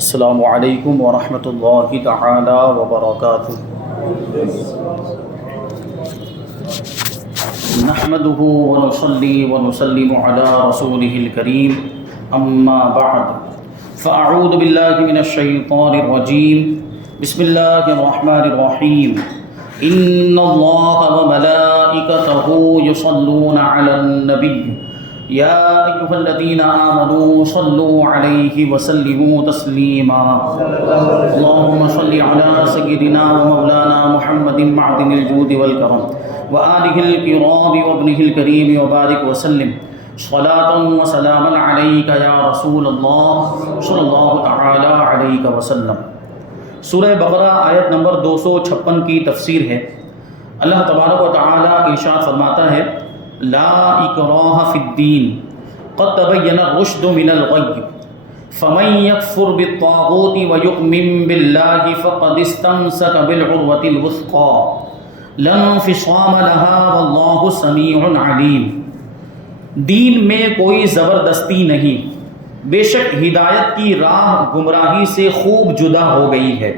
السلام علیکم ورحمۃ اللہ تعالی وبرکاتہ۔ نحمده ونصلي ونسلم على رسوله الكريم اما بعد فاعوذ باللہ من الشیطان الرجیم بسم اللہ الرحمن الرحیم ان اللہ وملائکته یصلون علی النبی یا ایھا الذین آمنوا صلوا علیہ وسلموا تسلیما اللهم صل علی سیدنا ومولانا محمد معدن الجود والکرم وآلہ الکرام وابنہ الکریم وبارک وسلم صلاۃ وسلاما علیک یا رسول اللہ صلی اللہ تعالی علیہ وسلم۔ سورہ بقرہ آیت نمبر 256 کی تفسیر ہے۔ اللہ تبارک و تعالی ارشاد فرماتا ہے لا اکراہ فی الدین قد تبین الرشد من الغی فمن یکفر بالطاغوت ویؤمن باللہ فقد استمسک بالعروۃ الوثقی لا انفصام لها واللہ سمیع علیم۔ دین میں کوئی زبردستی نہیں، بے شک ہدایت کی راہ گمراہی سے خوب جدا ہو گئی ہے۔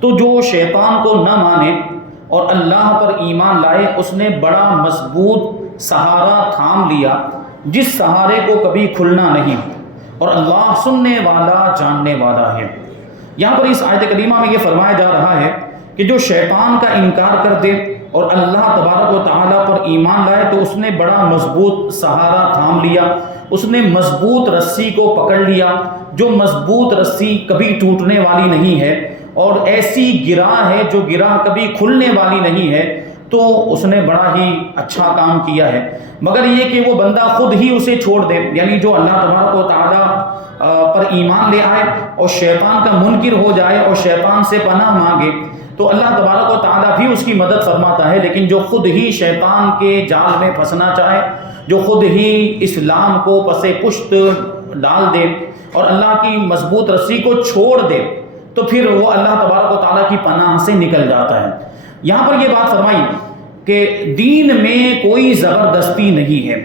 تو جو شیطان کو نہ مانے اور اللہ پر ایمان لائے اس نے بڑا مضبوط سہارا تھام لیا جس سہارے کو کبھی کھلنا نہیں، اور اللہ سننے والا جاننے والا ہے۔ یہاں پر اس آیت کریمہ میں یہ فرمایا جا رہا ہے کہ جو شیطان کا انکار کر دے اور اللہ تبارک و تعالیٰ پر ایمان لائے تو اس نے بڑا مضبوط سہارا تھام لیا، اس نے مضبوط رسی کو پکڑ لیا جو مضبوط رسی کبھی ٹوٹنے والی نہیں ہے، اور ایسی گرہ ہے جو گرہ کبھی کھلنے والی نہیں ہے، تو اس نے بڑا ہی اچھا کام کیا ہے۔ مگر یہ کہ وہ بندہ خود ہی اسے چھوڑ دے، یعنی جو اللہ تبارک و تعالیٰ پر ایمان لے آئے اور شیطان کا منکر ہو جائے اور شیطان سے پناہ مانگے تو اللہ تبارک و تعالیٰ بھی اس کی مدد فرماتا ہے۔ لیکن جو خود ہی شیطان کے جال میں پھنسنا چاہے، جو خود ہی اسلام کو پس پشت ڈال دے اور اللہ کی مضبوط رسی کو چھوڑ دے تو پھر وہ اللہ تبارک و تعالیٰ کی پناہ سے نکل جاتا ہے۔ یہاں پر یہ بات فرمائی کہ دین میں کوئی زبردستی نہیں ہے۔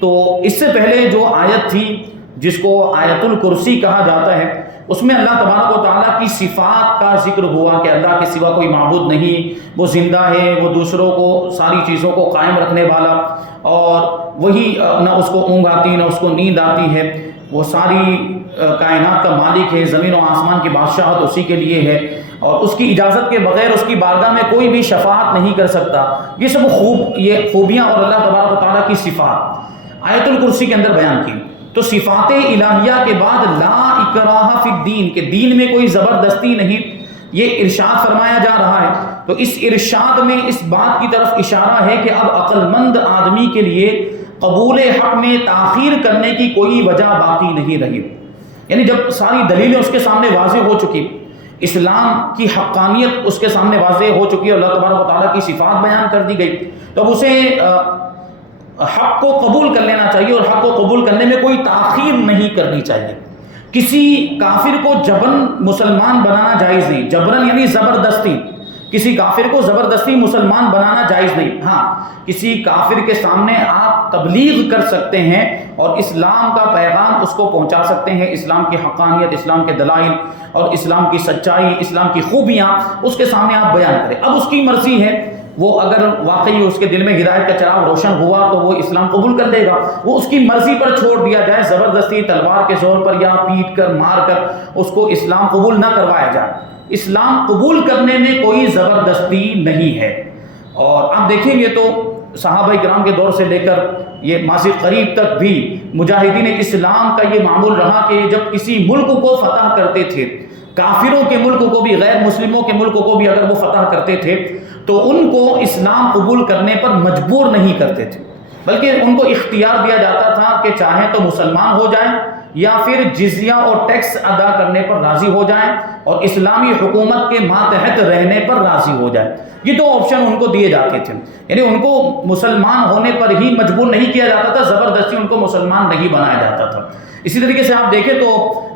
تو اس سے پہلے جو آیت تھی جس کو آیت الکرسی کہا جاتا ہے، اس میں اللہ تبارک و تعالیٰ کی صفات کا ذکر ہوا کہ اللہ کے سوا کوئی معبود نہیں، وہ زندہ ہے، وہ دوسروں کو ساری چیزوں کو قائم رکھنے والا، اور وہی نہ اس کو اونگ آتی نہ اس کو نیند آتی ہے، وہ ساری کائنات کا مالک ہے، زمین و آسمان کی بادشاہت اسی کے لیے ہے، اور اس کی اجازت کے بغیر اس کی بارگاہ میں کوئی بھی شفاعت نہیں کر سکتا۔ یہ سب یہ خوبیاں اور اللہ تبارک و تعالیٰ کی صفات آیت الکرسی کے اندر بیان کی۔ تو صفات الہیہ کے بعد لا اکراہ فی الدین کہ دین میں کوئی زبردستی نہیں، یہ ارشاد فرمایا جا رہا ہے۔ تو اس ارشاد میں اس بات کی طرف اشارہ ہے کہ اب عقل مند آدمی کے لیے قبول حق میں تاخیر کرنے کی کوئی وجہ باقی نہیں رہی، یعنی جب ساری دلیلیں اس کے سامنے واضح ہو چکی، اسلام کی حقانیت اس کے سامنے واضح ہو چکی اور اللہ تبارک و تعالیٰ کی صفات بیان کر دی گئی، تو اب اسے حق کو قبول کر لینا چاہیے، اور حق کو قبول کرنے میں کوئی تاخیر نہیں کرنی چاہیے۔ کسی کافر کو جبرن مسلمان بنانا جائز نہیں، جبرن یعنی زبردستی، کسی کافر کو زبردستی مسلمان بنانا جائز نہیں۔ ہاں، کسی کافر کے سامنے آپ تبلیغ کر سکتے ہیں اور اسلام کا پیغام اس کو پہنچا سکتے ہیں، اسلام کی حقانیت، اسلام کے دلائل اور اسلام کی سچائی، اسلام کی خوبیاں اس کے سامنے آپ بیان کریں۔ اب اس کی مرضی ہے، وہ اگر واقعی اس کے دل میں ہدایت کا چراغ روشن ہوا تو وہ اسلام قبول کر لے گا، وہ اس کی مرضی پر چھوڑ دیا جائے، زبردستی تلوار کے زور پر یا پیٹ کر مار کر اس کو اسلام قبول نہ کروایا جائے۔ اسلام قبول کرنے میں کوئی زبردستی نہیں ہے۔ اور آپ دیکھیں گے تو صحابہ کرام کے دور سے لے کر یہ ماضی قریب تک بھی مجاہدین اسلام کا یہ معمول رہا کہ جب کسی ملک کو فتح کرتے تھے، کافروں کے ملک کو بھی، غیر مسلموں کے ملک کو بھی اگر وہ فتح کرتے تھے تو ان کو اسلام قبول کرنے پر مجبور نہیں کرتے تھے، بلکہ ان کو اختیار دیا جاتا تھا کہ چاہیں تو مسلمان ہو جائیں یا پھر جزیہ اور ٹیکس ادا کرنے پر راضی ہو جائیں اور اسلامی حکومت کے ماتحت رہنے پر راضی ہو جائیں۔ یہ دو آپشن ان کو دیے جاتے تھے، یعنی ان کو مسلمان ہونے پر ہی مجبور نہیں کیا جاتا تھا، زبردستی ان کو مسلمان نہیں بنایا جاتا تھا۔ اسی طریقے سے آپ دیکھیں تو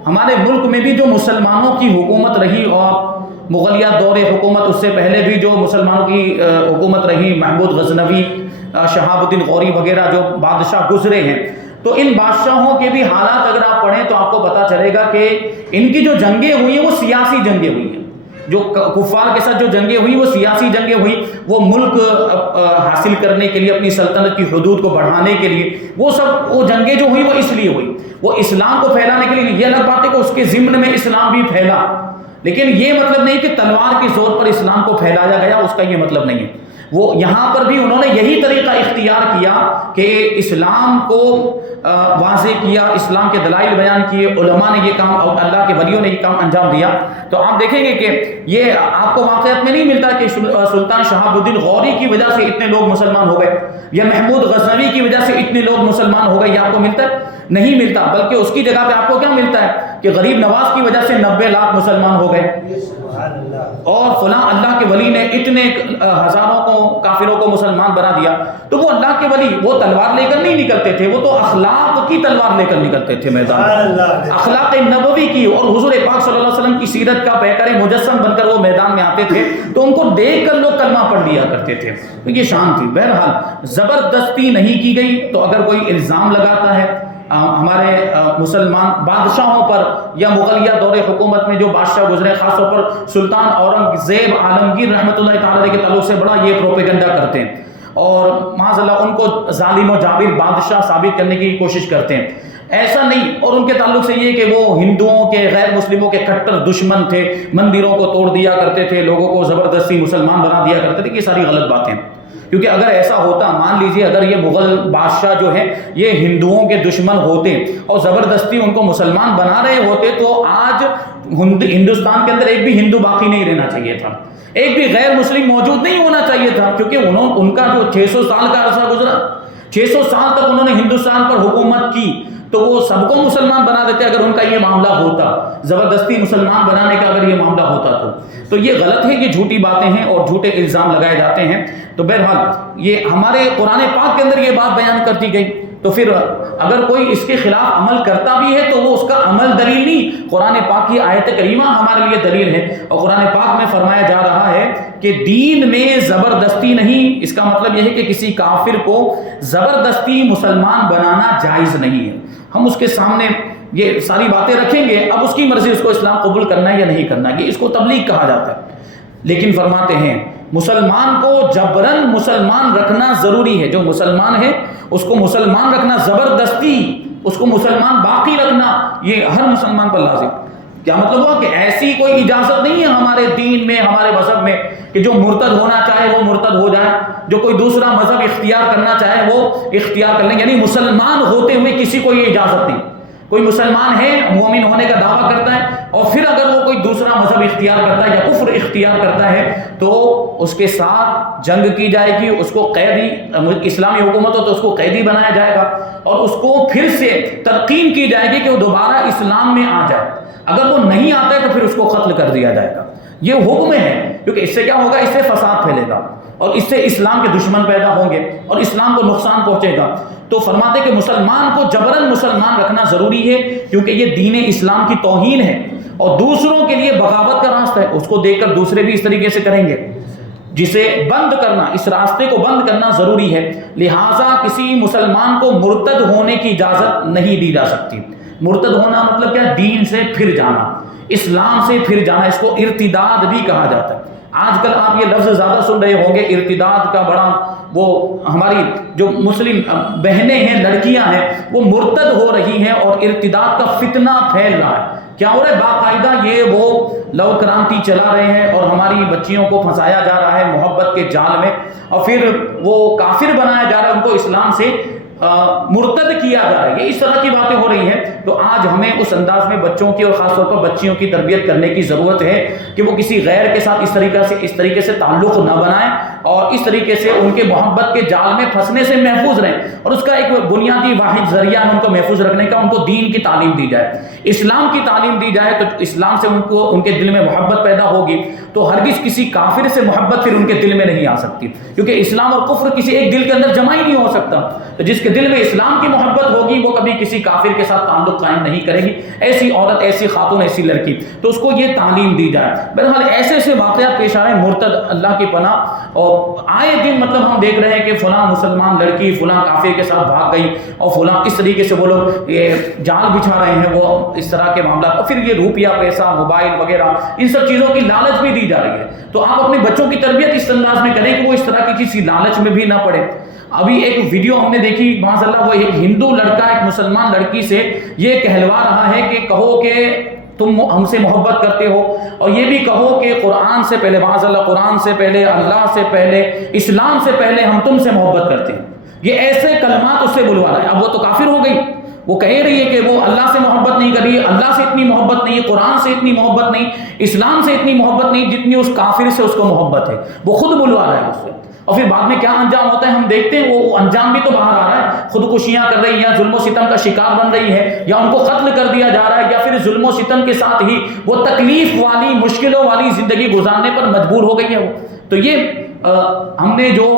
ہمارے ملک میں بھی جو مسلمانوں کی حکومت رہی، اور مغلیہ دور حکومت اس سے پہلے بھی جو مسلمانوں کی حکومت رہی، محمود غزنوی، شہاب الدین غوری وغیرہ جو بادشاہ گزرے ہیں، تو ان بادشاہوں کے بھی حالات اگر آپ پڑھیں تو آپ کو پتا چلے گا کہ ان کی جو جنگیں ہوئی ہیں وہ سیاسی جنگیں ہوئی ہیں، جو کفار کے ساتھ جو جنگیں ہوئی وہ سیاسی جنگیں ہوئی، وہ ملک حاصل کرنے کے لیے، اپنی سلطنت کی حدود کو بڑھانے کے لیے، وہ جنگیں جو ہوئی وہ اس لیے ہوئی، وہ اسلام کو پھیلانے کے لیے نہیں۔ یہ الگ بات ہے کہ اس کے ضمن میں اسلام بھی پھیلا، لیکن یہ مطلب نہیں کہ تلوار کے زور پر اسلام کو پھیلایا گیا، اس کا یہ مطلب نہیں ہے۔ وہ یہاں پر بھی انہوں نے یہی طریقہ اختیار کیا کہ اسلام کو واضح کیا، اسلام کے دلائل بیان کیے، علماء نے یہ کام اور اللہ کے ولیوں نے یہ کام انجام دیا۔ تو آپ دیکھیں گے کہ یہ آپ کو واقعات میں نہیں ملتا کہ سلطان شہاب الدین غوری کی وجہ سے اتنے لوگ مسلمان ہو گئے، یا محمود غزنوی کی وجہ سے اتنے لوگ مسلمان ہو گئے، یہ آپ کو ملتا ہے؟ نہیں ملتا، بلکہ اس کی جگہ پہ آپ کو کیا ملتا ہے کہ غریب نواز کی وجہ سے 90 لاکھ مسلمان ہو گئے، اور فلاں اللہ کے ولی نے اتنے ہزاروں کو کافروں کو مسلمان بنا دیا۔ تو وہ اللہ کے ولی وہ تلوار لے کر نہیں نکلتے تھے، وہ تو اخلاق کی تلوار لے کر نکلتے تھے میدان، اخلاق نبوی کی، اور حضور پاک صلی اللہ علیہ وسلم کی سیرت کا پیکر مجسم بن کر وہ میدان میں آتے تھے، تو ان کو دیکھ کر لوگ کلمہ پڑھ لیا کرتے تھے، تو یہ شان تھی۔ بہرحال زبردستی نہیں کی گئی، تو اگر کوئی الزام لگاتا ہے ہمارے مسلمان بادشاہوں پر یا مغلیہ دور حکومت میں جو بادشاہ گزرے، خاص طور پر سلطان اورنگزیب عالمگیر رحمۃ اللہ تعالی کے تعلق سے بڑا یہ پروپیگنڈا کرتے ہیں، اور معاذ اللہ ان کو ظالم و جابر بادشاہ ثابت کرنے کی کوشش کرتے ہیں۔ ایسا نہیں، اور ان کے تعلق سے یہ کہ وہ ہندوؤں کے، غیر مسلموں کے کٹر دشمن تھے، مندروں کو توڑ دیا کرتے تھے، لوگوں کو زبردستی مسلمان بنا دیا کرتے تھے، یہ ساری غلط باتیں۔ کیونکہ اگر ایسا ہوتا، مان لیجئے اگر یہ مغل بادشاہ جو ہیں یہ ہندوؤں کے دشمن ہوتے اور زبردستی ان کو مسلمان بنا رہے ہوتے، تو آج ہندوستان کے اندر ایک بھی ہندو باقی نہیں رہنا چاہیے تھا، ایک بھی غیر مسلم موجود نہیں ہونا چاہیے تھا، کیونکہ ان کا جو 600 سال کا عرصہ گزرا، 600 سال تک انہوں نے ہندوستان پر حکومت کی، تو وہ سب کو مسلمان بنا دیتے اگر ان کا یہ معاملہ ہوتا، زبردستی مسلمان بنانے کا اگر یہ معاملہ ہوتا تو یہ غلط ہے، یہ جھوٹی باتیں ہیں اور جھوٹے الزام لگائے جاتے ہیں۔ تو بہرحال یہ ہمارے قرآن پاک کے اندر یہ بات بیان کر دی گئی، تو پھر اگر کوئی اس کے خلاف عمل کرتا بھی ہے تو وہ اس کا عمل دلیل نہیں، قرآن پاک کی آیت کریمہ ہمارے لیے دلیل ہے، اور قرآن پاک میں فرمایا جا رہا ہے کہ دین میں زبردستی نہیں، اس کا مطلب یہ ہے کہ کسی کافر کو زبردستی مسلمان بنانا جائز نہیں ہے۔ ہم اس کے سامنے یہ ساری باتیں رکھیں گے، اب اس کی مرضی اس کو اسلام قبول کرنا ہے یا نہیں کرنا ہے، یہ اس کو تبلیغ کہا جاتا ہے۔ لیکن فرماتے ہیں مسلمان کو جبرن مسلمان رکھنا ضروری ہے، جو مسلمان ہے اس کو مسلمان رکھنا، زبردستی اس کو مسلمان باقی رکھنا یہ ہر مسلمان پر لازم۔ کیا مطلب ہوا کہ ایسی کوئی اجازت نہیں ہے ہمارے دین میں، ہمارے مذہب میں کہ جو مرتد ہونا چاہے وہ مرتد ہو جائے، جو کوئی دوسرا مذہب اختیار کرنا چاہے وہ اختیار کر لیں، یعنی مسلمان ہوتے ہوئے کسی کو یہ اجازت نہیں۔ کوئی مسلمان ہے، مومن ہونے کا دعویٰ کرتا ہے، اور پھر اگر وہ کوئی دوسرا مذہب اختیار کرتا ہے یا کفر اختیار کرتا ہے تو اس کے ساتھ جنگ کی جائے گی، اس کو قیدی، اسلامی حکومت ہو تو اس کو قیدی بنایا جائے گا، اور اس کو پھر سے تلقین کی جائے گی کہ وہ دوبارہ اسلام میں آ جائے۔ اگر وہ نہیں آتا ہے تو پھر اس کو قتل کر دیا جائے گا۔ یہ حکم ہے، کیونکہ اس سے کیا ہوگا، اس سے فساد پھیلے گا اور اس سے اسلام کے دشمن پیدا ہوں گے اور اسلام کو نقصان پہنچے گا۔ تو فرماتے کہ مسلمان کو جبرن مسلمان رکھنا ضروری ہے، کیونکہ یہ دین اسلام کی توہین ہے اور دوسروں کے لیے بغاوت کا راستہ ہے، اس کو دیکھ کر دوسرے بھی اس طریقے سے کریں گے، جسے بند کرنا، اس راستے کو بند کرنا ضروری ہے۔ لہٰذا کسی مسلمان کو مرتد ہونے کی اجازت نہیں دی جا سکتی۔ مرتد ہونا مطلب کیا؟ دین سے پھر جانا، اسلام سے پھر جانا، اس کو ارتداد بھی کہا جاتا ہے۔ آج کل آپ یہ لفظ زیادہ سن رہے ہوں گے، ارتداد کا بڑا، وہ ہماری جو مسلم بہنیں ہیں، لڑکیاں ہیں، وہ مرتد ہو رہی ہیں اور ارتداد کا فتنہ پھیل رہا ہے۔ کیا ہو رہا ہے؟ باقاعدہ یہ وہ لو کرانتی چلا رہے ہیں اور ہماری بچیوں کو پھنسایا جا رہا ہے محبت کے جال میں، اور پھر وہ کافر بنایا جا رہا ہے، ان کو اسلام سے مرتد کیا جا رہا ہے۔ یہ اس طرح کی باتیں ہو رہی ہیں۔ تو آج ہمیں اس انداز میں بچوں کی اور خاص طور پر بچیوں کی تربیت کرنے کی ضرورت ہے کہ وہ کسی غیر کے ساتھ اس طریقے سے تعلق نہ بنائیں اور اس طریقے سے ان کے محبت کے جال میں پھنسنے سے محفوظ رہیں، اور اس کا ایک بنیادی واحد ذریعہ ہے ان کو محفوظ رکھنے کا، ان کو دین کی تعلیم دی جائے، اسلام کی تعلیم دی جائے، تو اسلام سے ان کے دل میں محبت پیدا ہوگی، تو ہرگز کسی کافر سے محبت پھر ان کے دل میں نہیں آ سکتی، کیونکہ اسلام اور کفر کسی ایک دل کے اندر جمع ہی نہیں ہو سکتا۔ تو جس کے دل میں اسلام کی محبت ہوگی وہ کبھی کسی کافر کے ساتھ تعلق قائم نہیں کرے گی، ایسی عورت، ایسی خاتون، ایسی لڑکی، تو اس کو یہ تعلیم دی جائے۔ بہرحال ایسے ایسے واقعات پیش آئے، مرتد اللہ کی پناہ، اور آئے دن مطلب ہم دیکھ رہے ہیں کہ فلاں مسلمان لڑکی فلاں کافر کے ساتھ بھاگ گئی اور فلاں اس طریقے سے وہ لوگ یہ جال بچھا رہے ہیں، وہ اس طرح کے معاملات، اور پھر یہ روپیہ پیسہ موبائل وغیرہ ان سب چیزوں کی لالچ بھی دی جا رہی ہے۔ تو آپ اپنے بچوں کی تربیت اس انداز میں کریں کہ وہ اس طرح کی کسی لالچ میں بھی نہ پڑے۔ ابھی ایک ویڈیو ہم نے دیکھی معاذ اللہ، وہ ایک ہندو لڑکا ایک مسلمان لڑکی سے یہ کہلوا رہا ہے کہ کہو کہ تم ہم سے محبت کرتے ہو، اور یہ بھی کہو کہ قرآن سے پہلے، معاذ اللہ قرآن سے پہلے، اللہ سے پہلے، اسلام سے پہلے ہم تم سے محبت کرتے ہیں۔ یہ ایسے کلمات اس سے بلوا رہا ہے۔ اب وہ تو کافر ہو گئی، وہ کہہ رہی ہے کہ وہ اللہ سے محبت نہیں کر رہی ہے، اللہ سے اتنی محبت نہیں ہے، قرآن سے اتنی محبت نہیں، اسلام سے اتنی محبت نہیں جتنی اس کافر سے اس کو محبت ہے۔ وہ خود بلوا رہا ہے اس سے، اور پھر بعد میں کیا انجام ہوتا ہے ہم دیکھتے ہیں۔ وہ انجام بھی تو باہر آ رہا ہے، خودکشیاں کر رہی ہے، ظلم و ستم کا شکار بن رہی ہے، یا ان کو قتل کر دیا جا رہا ہے، یا پھر ظلم و ستم کے ساتھ ہی وہ تکلیف والی مشکلوں والی زندگی گزارنے پر مجبور ہو گئی ہے وہ۔ تو یہ ہم نے جو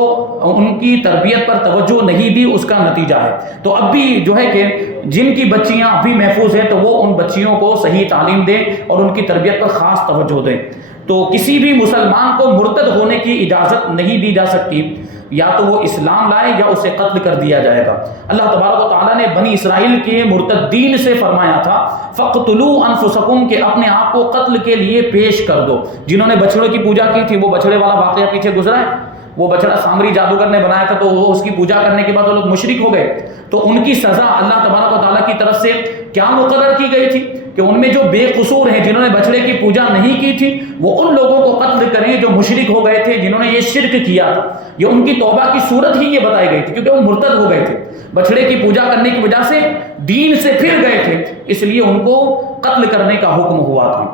ان کی تربیت پر توجہ نہیں دی اس کا نتیجہ ہے۔ تو اب بھی جو ہے کہ جن کی بچیاں اب بھی محفوظ ہیں تو وہ ان بچیوں کو صحیح تعلیم دیں اور ان کی تربیت پر خاص توجہ دیں۔ تو کسی بھی مسلمان کو مرتد ہونے کی اجازت نہیں دی جا سکتی، یا تو وہ اسلام لائے یا اسے قتل کر دیا جائے گا۔ اللہ تبارک و تعالیٰ نے بنی اسرائیل کے مرتدین سے فرمایا تھا فَقْتُلُوا أَنفُسَكُمْ کہ اپنے آپ کو قتل کے لیے پیش کر دو۔ جنہوں نے بچڑوں کی پوجا کی تھی، وہ بچڑے والا واقعہ پیچھے گزرا ہے، وہ بچڑا سامری جادوگر نے بنایا تھا، تو وہ اس کی پوجا کرنے کے بعد وہ لوگ مشرک ہو گئے، تو ان کی سزا اللہ تبارک و تعالیٰ کی طرف سے کیا مقرر کی گئی تھی کہ ان میں جو بے قصور ہیں، جنہوں نے بچڑے کی پوجا نہیں کی تھی، وہ ان لوگوں کو قتل کریں جو مشرک ہو گئے تھے، جنہوں نے یہ شرک کیا تھا۔ یہ ان کی توبہ کی صورت ہی یہ بتائی گئی تھی، کیونکہ وہ مرتد ہو گئے تھے، بچڑے کی پوجا کرنے کی وجہ سے دین سے پھر گئے تھے، اس لیے ان کو قتل کرنے کا حکم ہوا تھا۔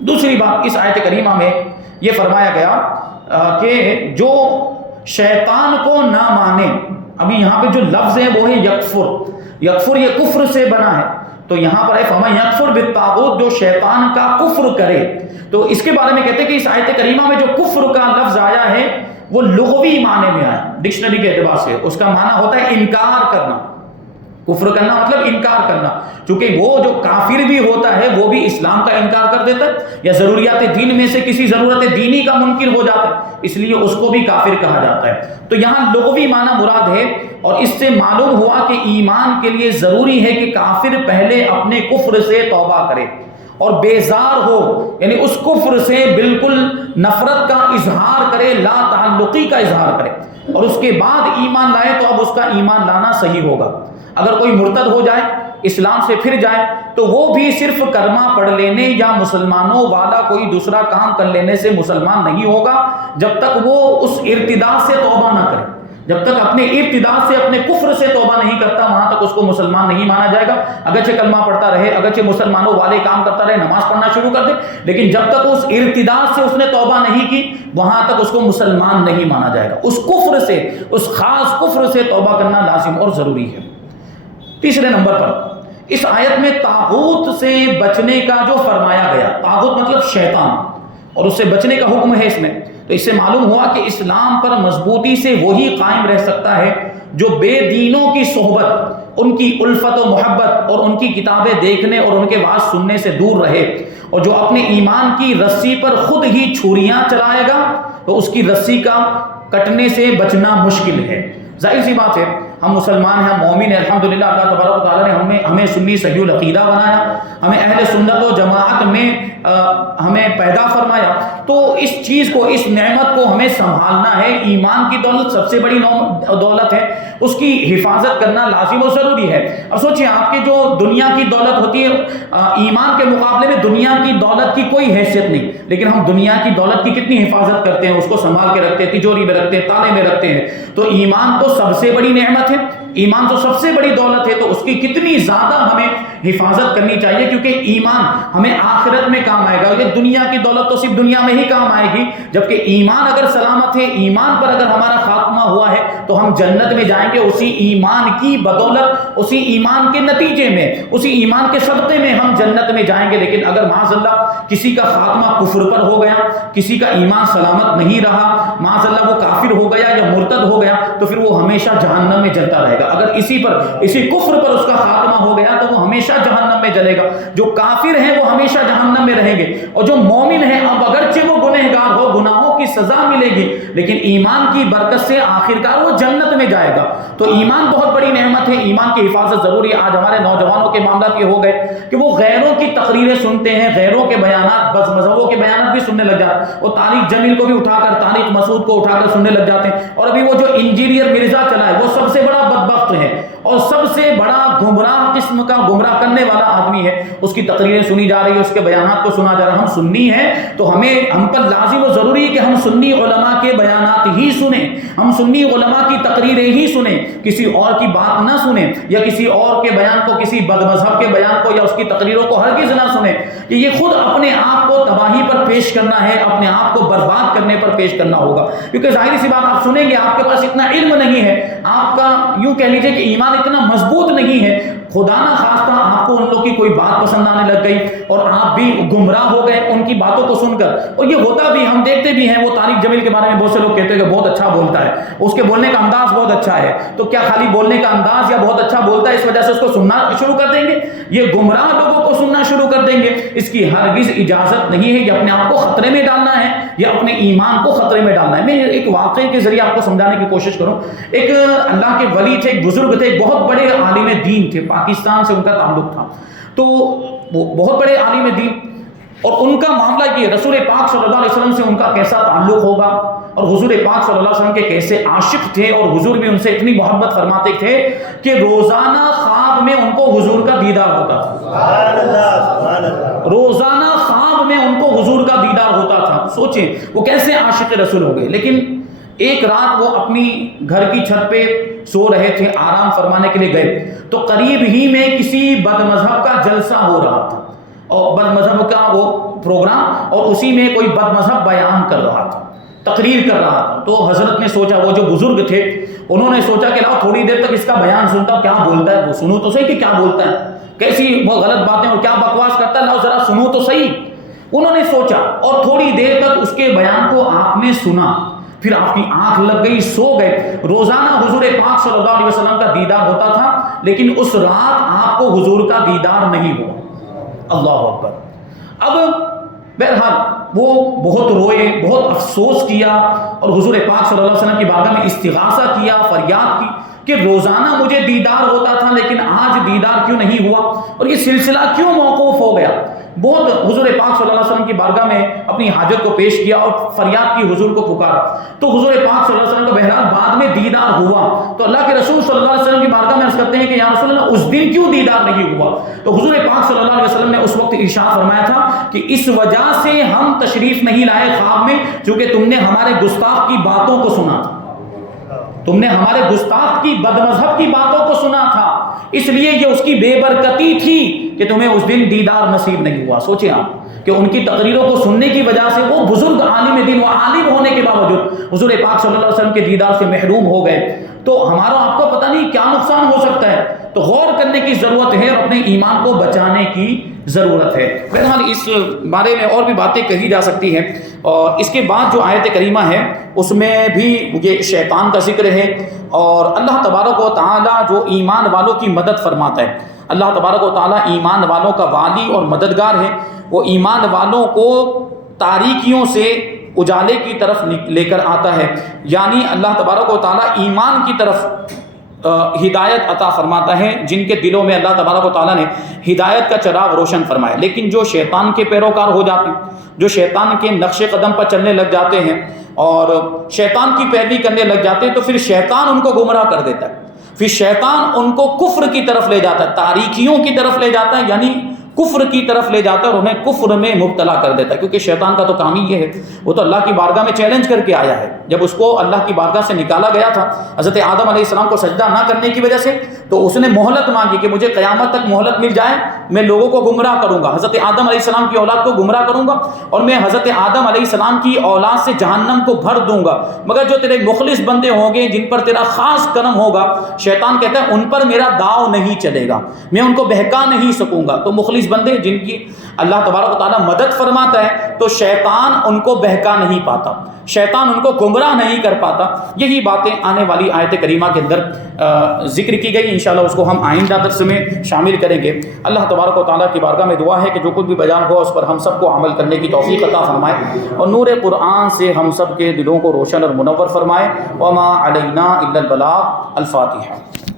دوسری بات اس آیت کریمہ میں یہ فرمایا گیا کہ جو شیطان کو نہ مانے، ابھی یہاں پہ جو لفظ ہے وہ ہے یکفر، یکفر یہ کفر سے بنا ہے، تو یہاں پر ہے فَمَن یکفر بالطاغوت، جو شیطان کا کفر کرے۔ تو اس کے بارے میں کہتے ہیں کہ اس آیت کریمہ میں جو کفر کا لفظ آیا ہے وہ لغوی معنی میں آیا، ڈکشنری کے اعتبار سے اس کا معنی ہوتا ہے انکار کرنا۔ کفر کرنا مطلب انکار کرنا، چونکہ وہ جو کافر بھی ہوتا ہے وہ بھی اسلام کا انکار کر دیتا ہے، یا ضروریات دین میں سے کسی ضرورت دینی کا منکر ہو جاتا ہے، اس لیے اس کو بھی کافر کہا جاتا ہے۔ تو یہاں لغوی معنی مراد ہے، اور اس سے معلوم ہوا کہ ایمان کے لیے ضروری ہے کہ کافر پہلے اپنے کفر سے توبہ کرے اور بیزار ہو، یعنی اس کفر سے بالکل نفرت کا اظہار کرے، لا تعلقی کا اظہار کرے، اور اس کے بعد ایمان لائے تو اب اس کا ایمان لانا صحیح ہوگا۔ اگر کوئی مرتد ہو جائے، اسلام سے پھر جائے، تو وہ بھی صرف کلمہ پڑھ لینے یا مسلمانوں والا کوئی دوسرا کام کر لینے سے مسلمان نہیں ہوگا، جب تک وہ اس ارتداد سے توبہ نہ کرے، جب تک اپنے ارتداد سے اپنے کفر سے توبہ نہیں کرتا وہاں تک اس کو مسلمان نہیں مانا جائے گا۔ اگرچہ کلمہ پڑھتا رہے، اگرچہ مسلمانوں والے کام کرتا رہے، نماز پڑھنا شروع کر دے، لیکن جب تک اس ارتداد سے اس نے توبہ نہیں کی وہاں تک اس کو مسلمان نہیں مانا جائے گا۔ اس کفر سے، اس خاص کفر سے توبہ کرنا لازم اور ضروری ہے۔ تیسرے نمبر پر اس آیت میں طاغوت سے بچنے کا جو فرمایا گیا، طاغوت مطلب شیطان، اور اس سے بچنے کا حکم ہے اس میں، تو اس سے معلوم ہوا کہ اسلام پر مضبوطی سے وہی قائم رہ سکتا ہے جو بے دینوں کی صحبت، ان کی الفت و محبت اور ان کی کتابیں دیکھنے اور ان کے وعظ سننے سے دور رہے، اور جو اپنے ایمان کی رسی پر خود ہی چھریاں چلائے گا تو اس کی رسی کا کٹنے سے بچنا مشکل ہے۔ ظاہر سی بات ہے، ہم مسلمان ہیں، مومن ہیں، الحمدللہ اللہ تبارک و تعالیٰ نے ہمیں سنی صحیح العقیدہ بنایا، ہمیں اہل سنت و جماعت میں ہمیں پیدا فرمایا، تو اس چیز کو، اس نعمت کو ہمیں سنبھالنا ہے۔ ایمان کی دولت سب سے بڑی دولت ہے، اس کی حفاظت کرنا لازم و ضروری ہے۔ اب سوچیں، آپ کی جو دنیا کی دولت ہوتی ہے، ایمان کے مقابلے میں دنیا کی دولت کی کوئی حیثیت نہیں، لیکن ہم دنیا کی دولت کی کتنی حفاظت کرتے ہیں، اس کو سنبھال کے رکھتے ہیں، تجوری میں رکھتے ہیں، تالے میں رکھتے ہیں۔ تو ایمان تو سب سے بڑی نعمت ہے، ایمان تو سب سے بڑی دولت ہے، تو اس کی کتنی زیادہ ہمیں حفاظت کرنی چاہیے، کیونکہ ایمان ہمیں آخرت میں کام آئے گا۔ یہ دنیا کی دولت تو صرف دنیا میں ہی کام آئے گی، جبکہ ایمان اگر سلامت ہے، ایمان پر اگر ہمارا خاتمہ ہوا ہے تو ہم جنت میں جائیں گے اسی ایمان کی بدولت، اسی ایمان کے نتیجے میں، اسی ایمان کے صدقے میں ہم جنت میں جائیں گے۔ لیکن اگر معاذ اللہ کسی کا خاتمہ کفر پر ہو گیا، کسی کا ایمان سلامت نہیں رہا، معاذ اللہ وہ کافر ہو گیا یا مرتد ہو گیا، تو پھر وہ ہمیشہ جہنم میں جلتا رہے گا۔ اگر اسی کفر پر اس کا خاتمہ ہو گیا تو وہ ہمیشہ جہنم میں جلے گا۔ جو کافر ہیں وہ ہمیشہ جہنم میں رہیں گے، اور جو مومن ہیں اب اگرچہ وہ گنہگار ہو، گناہوں کی کی سزا ملے گی، لیکن ایمان کی برکت سے آخرکار وہ جنت میں جائے گا۔ تو ایمان بہت بڑی نعمت ہے، ایمان کی حفاظت ضروری ہے۔ آج ہمارے نوجوانوں کے معاملات یہ ہو گئے کہ وہ غیروں کی تقریریں سنتے ہیں، غیروں کے بیانات، بس مذہبوں کے بیانات بھی سننے لگ جاتے ہیں۔ وہ طارق جمیل کو بھی اٹھا کر، طارق مسعود کو اٹھا کر سننے لگ جاتے ہیں۔ اور ابھی وہ جو انجینئر مرزا چلا ہے وہ سب سے بڑا بدبخت ہے اور سب سے بڑا گمراہ قسم کا گمراہ کرنے والا آدمی ہے۔ اس کی تقریریں سنی جا رہی ہے، اس کے بیانات کو سنا جا رہا ہے۔ ہم سنی ہیں تو ہم پر لازم و ضروری ہے کہ ہم سنی علماء کے بیانات ہی سنیں، ہم سنی علماء کی تقریریں ہی سنیں، کسی اور کی بات نہ سنیں، یا کسی اور کے بیان کو، کسی بد مذہب کے بیان کو یا اس کی تقریروں کو ہرگز نہ سنیں، کہ یہ خود اپنے آپ کو تباہی پر پیش کرنا ہے، اپنے آپ کو برباد کرنے پر پیش کرنا ہوگا۔ کیونکہ ظاہری سی بات، آپ سنیں گے، آپ کے پاس اتنا علم نہیں ہے، آپ کا یوں کہہ لیجئے کہ ایمان اتنا مضبوط نہیں ہے، خدا نہ خواستہ آپ کو ان لوگ کی کوئی بات پسند آنے لگ گئی اور آپ بھی گمراہ ہو گئے ان کی باتوں کو سن کر۔ اور یہ ہوتا بھی، ہم دیکھتے بھی ہیں، وہ طارق جمیل کے بارے میں بہت سے لوگ کہتے ہیں کہ بہت اچھا بولتا ہے، اس کے بولنے کا انداز بہت اچھا ہے۔ تو کیا خالی بولنے کا انداز یا بہت اچھا بولتا ہے اس وجہ سے اس کو سننا شروع کر دیں گے؟ یہ گمراہ لوگوں کو سننا شروع کر دیں گے، اس کی ہرگز اجازت نہیں ہے۔ یہ اپنے آپ کو خطرے میں ڈالنا ہے، یا اپنے ایمان کو خطرے میں ڈالنا ہے۔ میں ایک واقعے کے ذریعے آپ کو سمجھانے کی کوشش کروں۔ ایک اللہ کے ولی تھے، ایک بزرگ تھے، ایک بہت بڑے عالم دین تھے، پاکستان سے ان کا تعلق تھا۔ تو وہ بہت بڑے عالم دین، اور ان کا معاملہ یہ، رسول پاک صلی اللہ علیہ وسلم سے ان کا کیسا تعلق ہوگا، اور حضور پاک صلی اللہ علیہ وسلم کے کیسے عاشق تھے، اور حضور بھی ان سے اتنی محبت فرماتے تھے کہ روزانہ خواب میں ان کو حضور کا دیدار ہوتا تھا۔ سبحان اللہ، سبحان اللہ۔ روزانہ خواب میں ان کو حضور کا دیدار ہوتا تھا۔ سوچیں وہ کیسے عاشق رسول ہو گئے۔ لیکن ایک رات وہ اپنی گھر کی چھت پہ سو رہے تھے، آرام فرمانے کے لیے گئے، تو قریب ہی میں کسی بد مذہب کا جلسہ ہو رہا تھا، اور بد مذہب کا وہ پروگرام، اور اسی میں کوئی بد مذہب بیان کر رہا تھا، تقریر کر رہا تھا۔ تو حضرت نے سوچا، وہ جو بزرگ تھے انہوں نے سوچا کہ لاؤ تھوڑی دیر تک اس کا بیان سنتا ہوں، کیا بولتا ہے، وہ سنو تو صحیح کہ کیا بولتا ہے، کیسی وہ غلط باتیں اور کیا بکواس کرتا ہے، لاؤ ذرا سنو تو صحیح۔ انہوں نے سوچا اور تھوڑی دیر تک اس کے بیان کو آپ نے سنا، پھر آپ کی آنکھ لگ گئی، سو گئے۔ روزانہ حضور پاک صلی اللہ علیہ وسلم کا دیدار ہوتا تھا، لیکن اس رات آپ کو حضور کا دیدار نہیں ہوا۔ اللہ اکبر۔ اب بہرحال وہ بہت روئے، بہت افسوس کیا، اور حضور پاک صلی اللہ علیہ وسلم کی بارگاہ میں استغاثہ کیا، فریاد کی کہ روزانہ مجھے دیدار ہوتا تھا لیکن آج دیدار کیوں نہیں ہوا، اور یہ سلسلہ کیوں موقوف ہو گیا۔ بہت حضور پاک صلی اللہ علیہ وسلم کی بارگاہ میں اپنی حاجت کو پیش کیا اور فریاد کی، حضور کو پکارا۔ تو حضور پاک صلی اللہ علیہ وسلم کا بہرحال بعد میں دیدار ہوا، تو اللہ کے رسول صلی اللہ علیہ وسلم کی بارگاہ میں عرض کرتے ہیں کہ یا رسول اللہ اس دن کیوں دیدار نہیں ہوا؟ تو حضور پاک صلی اللہ علیہ وسلم نے اس وقت ارشاد فرمایا تھا کہ اس وجہ سے ہم تشریف نہیں لائے خواب میں، چونکہ تم نے ہمارے گستاخ کی باتوں کو سنا تھا، تم نے ہمارے گستاخ کی بد مذہب کی باتوں کو سنا تھا، اس لیے یہ اس کی بے برکتی تھی کہ تمہیں اس دن دیدار نصیب نہیں ہوا۔ سوچیں آپ کہ ان کی تقریروں کو سننے کی وجہ سے وہ بزرگ عالم دین، وہ عالم ہونے کے باوجود حضور پاک صلی اللہ علیہ وسلم کے دیدار سے محروم ہو گئے، تو ہمارا آپ کو پتہ نہیں کیا نقصان ہو سکتا ہے۔ تو غور کرنے کی ضرورت ہے اور اپنے ایمان کو بچانے کی ضرورت ہے۔ بہرحال اس بارے میں اور بھی باتیں کہی جا سکتی ہیں، اور اس کے بعد جو آیت کریمہ ہے اس میں بھی یہ شیطان کا ذکر ہے، اور اللہ تبارک و تعالیٰ جو ایمان والوں کی مدد فرماتا ہے۔ اللہ تبارک و تعالیٰ ایمان والوں کا والی اور مددگار ہے، وہ ایمان والوں کو تاریکیوں سے اجالے کی طرف لے کر آتا ہے، یعنی اللہ تبارک و تعالیٰ ایمان کی طرف ہدایت عطا فرماتا ہے، جن کے دلوں میں اللہ تبارک و تعالیٰ نے ہدایت کا چراغ روشن فرمایا۔ لیکن جو شیطان کے پیروکار ہو جاتے ہیں، جو شیطان کے نقش قدم پر چلنے لگ جاتے ہیں اور شیطان کی پیروی کرنے لگ جاتے ہیں، تو پھر شیطان ان کو گمراہ کر دیتا ہے، پھر شیطان ان کو کفر کی طرف لے جاتا ہے، تاریکیوں کی طرف لے جاتا ہے، یعنی کفر کی طرف لے جاتا ہے اور انہیں کفر میں مبتلا کر دیتا ہے۔ کیونکہ شیطان کا تو کام ہی یہ ہے، وہ تو اللہ کی بارگاہ میں چیلنج کر کے آیا ہے۔ جب اس کو اللہ کی بارگاہ سے نکالا گیا تھا حضرت آدم علیہ السلام کو سجدہ نہ کرنے کی وجہ سے، تو اس نے مہلت مانگی کہ مجھے قیامت تک مہلت مل جائے، میں لوگوں کو گمراہ کروں گا، حضرت آدم علیہ السلام کی اولاد کو گمراہ کروں گا، اور میں حضرت آدم علیہ السلام کی اولاد سے جہنم کو بھر دوں گا، مگر جو تیرے مخلص بندے ہوں گے جن پر تیرا خاص کرم ہوگا، شیطان کہتا ہے ان پر میرا داؤ نہیں چلے گا، میں ان کو بہکا نہیں سکوں گا۔ تو مخلص بندے جن کی اللہ تبارک و تعالیٰ مدد فرماتا ہے، تو شیطان ان کو بہکا نہیں پاتا، شیطان ان کو گمراہ نہیں کر پاتا۔ یہی باتیں آنے والی آیت کریمہ کے اندر ذکر کی گئی، انشاءاللہ اس کو ہم آئندہ درس میں شامل کریں گے۔ اللہ تبارک و تعالیٰ کی بارگاہ میں دعا ہے کہ جو کچھ بھی بیان ہوا اس پر ہم سب کو عمل کرنے کی توفیق عطا فرمائے اور نور قرآن سے ہم سب کے دلوں کو روشن اور منور فرمائے۔ وما علینا الا البلاغ۔ الفاتحہ۔